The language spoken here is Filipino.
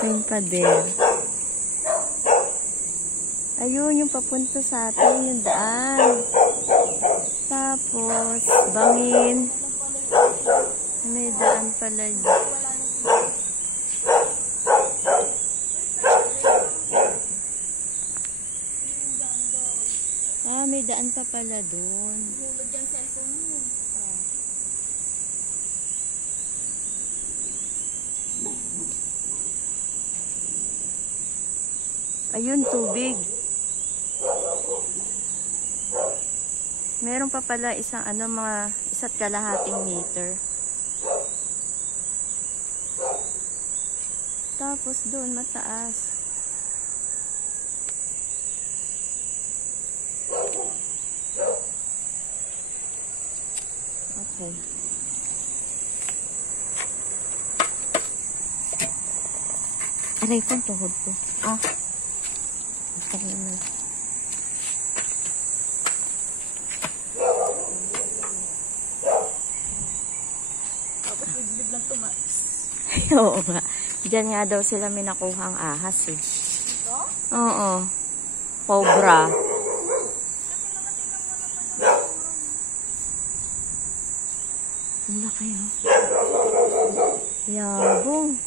May pader. Ayun, yung papunta sa atin, yung daan. Tapos, bangin. May daan pala dyan. Ah, may daan pa pala doon. Hulog yung cellphone mo. Ayun, tubig. Meron pa pala isang isa't kalahating meter. Tapos doon mataas. Okay. Aray ko, tuhod ko. Ah. Okay na. Tapos biglang tumaas. Oo nga. Diyan nga daw sila may nakuhang ahas eh. Ito? Oo. Cobra. Ang laki oh. Yabong.